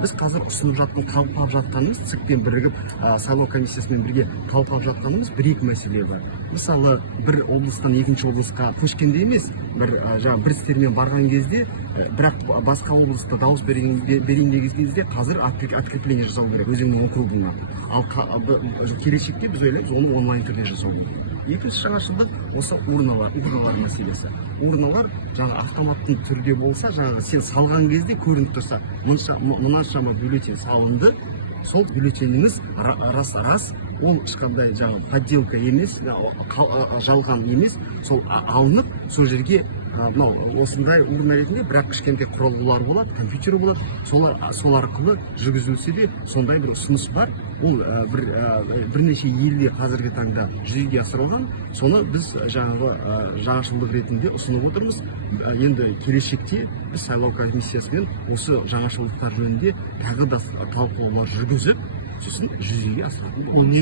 біз қазір ұсынып жатқан, талқылап жатқанымыз, ЦИКпен бірігіп, сайлау комиссиясымен бірге талқылап жатқанымыз бір-екі мәселе бар. Мысалы, бір облыстан екінші облысқа көшкенде емес, бір істермен барған кезде, бірақ басқа облыста дауыс берейін деген кезде қазір открепление жасау керек өзіңнің округыңа. Ал келешекте біз ойлаймыз, оны онлайн түрде жасау керек. Екінші жаңашылдық осы урналар мәселесі. Урналар автоматтың түрде болса, сен салған кезде көрініп тұрса, мынаншама бюллетень салынды, сол бюллетеніңіз рас, ол ешқандай подделка емес, жалған емес, сол алынып, сол жерге осындай урна ретінде бірақ кішкентай құрылғылар болады, компьютер болады, сол арқылы жүргізілсе де сондай бір ұсыныс бар. Ол бірнеше елде қазіргі таңда жүзеге асырылған. Соны біз жаңашылдық ретінде ұсынып отырмыз. Енді келешекте біз сайлау комиссиясымен осы жаңашылдықтар жөнінде тағы да талқылаулар жүргізіп, сосын жүзеге асыратын боламыз.